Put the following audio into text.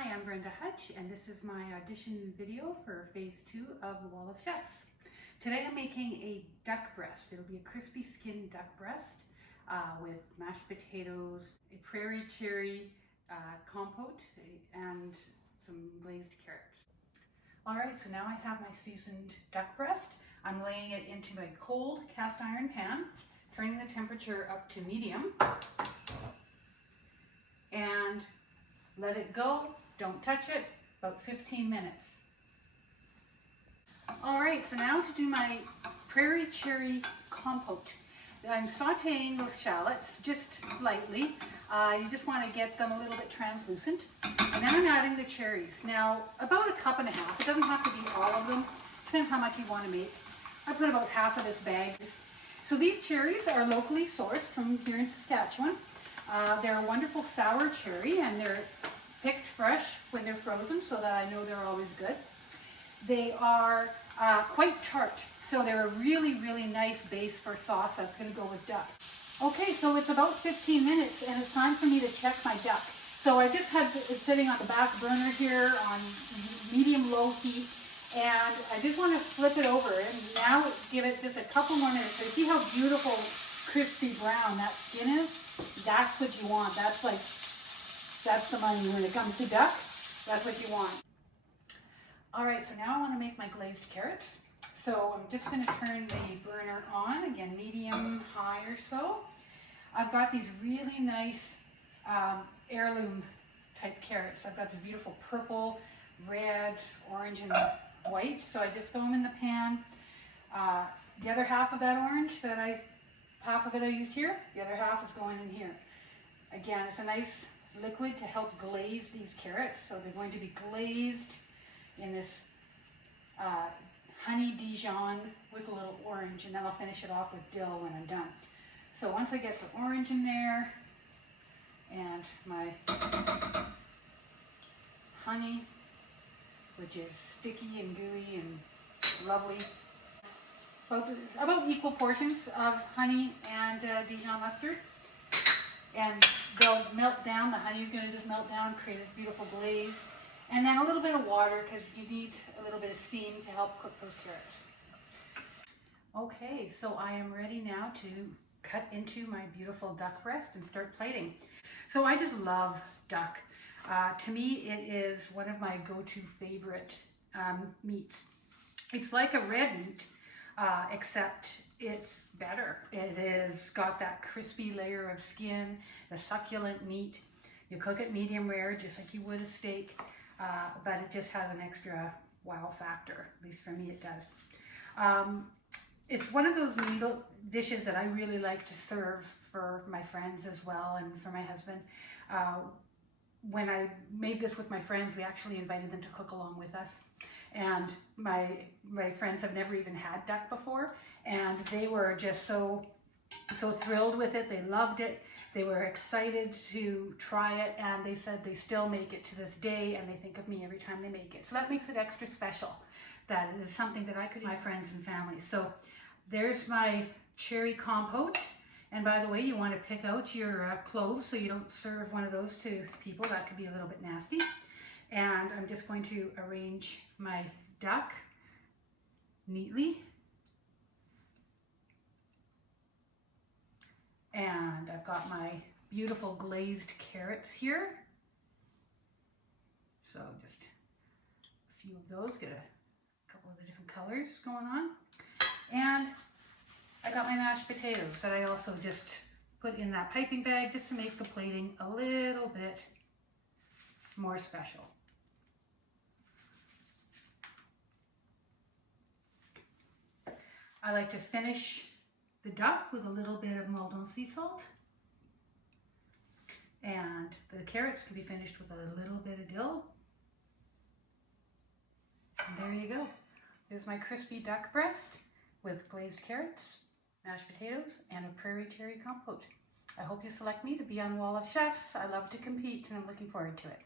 Hi, I'm Brenda Hutch, and this is my audition video for phase 2 of The Wall of Chefs. Today I'm making a duck breast. It'll be a crispy skin duck breast with mashed potatoes, a prairie cherry compote, and some glazed carrots. Alright, so now I have my seasoned duck breast. I'm laying it into my cold cast iron pan, turning the temperature up to medium, and let it go, don't touch it, about 15 minutes. All right, so now to do my prairie cherry compote. I'm sauteing those shallots just lightly. You just want to get them a little bit translucent. And then I'm adding the cherries. Now, about 1.5 cups. It doesn't have to be all of them. Depends how much you want to make. I put about half of this bag. So these cherries are locally sourced from here in Saskatchewan. They're a wonderful sour cherry, and they're picked fresh when they're frozen, so that I know they're always good. They are quite tart, so they're a really, really nice base for sauce that's going to go with duck. Okay, so it's about 15 minutes, and it's time for me to check my duck. So I just had it sitting on the back burner here on medium-low heat, and I just want to flip it over, and now give it just a couple more minutes. So see how beautiful, crispy brown that skin is? That's what you want. That's the money when it comes to duck. That's what you want. All right, so now I want to make my glazed carrots. So I'm just going to turn the burner on, again, medium high or so. I've got these really nice heirloom type carrots. I've got this beautiful purple, red, orange, and white. So I just throw them in the pan. The other half of that orange, half of it I used here, the other half is going in here. Again, it's a nice liquid to help glaze these carrots. So they're going to be glazed in this honey Dijon with a little orange, and then I'll finish it off with dill when I'm done. So once I get the orange in there and my honey, which is sticky and gooey and lovely, about equal portions of honey and Dijon mustard, and they'll melt down. The honey's going to just melt down, create this beautiful glaze. And then a little bit of water, because you need a little bit of steam to help cook those carrots. Okay, so I am ready now to cut into my beautiful duck breast and start plating. So I just love duck. To me, it is one of my go-to favorite meats. It's like a red meat, except it's better. It has got that crispy layer of skin, the succulent meat. You cook it medium rare, just like you would a steak. But it just has an extra wow factor, at least for me it does. It's one of those meal dishes that I really like to serve for my friends as well, and for my husband. When I made this with my friends, we actually invited them to cook along with us. And my friends have never even had duck before, and they were just so thrilled with it. They loved it. They were excited to try it, and they said they still make it to this day, and they think of me every time they make it. So that makes it extra special, that it is something that I could eat with my friends and family. So there's my cherry compote. And by the way, you want to pick out your cloves so you don't serve one of those to people. That could be a little bit nasty. And I'm just going to arrange my duck neatly. And I've got my beautiful glazed carrots here. So just a few of those, get a couple of the different colors going on. And I got my mashed potatoes that I also just put in that piping bag just to make the plating a little bit more special. I like to finish the duck with a little bit of Maldon sea salt, and the carrots can be finished with a little bit of dill. And there you go. There's my crispy duck breast with glazed carrots, mashed potatoes, and a prairie cherry compote. I hope you select me to be on Wall of Chefs. I love to compete, and I'm looking forward to it.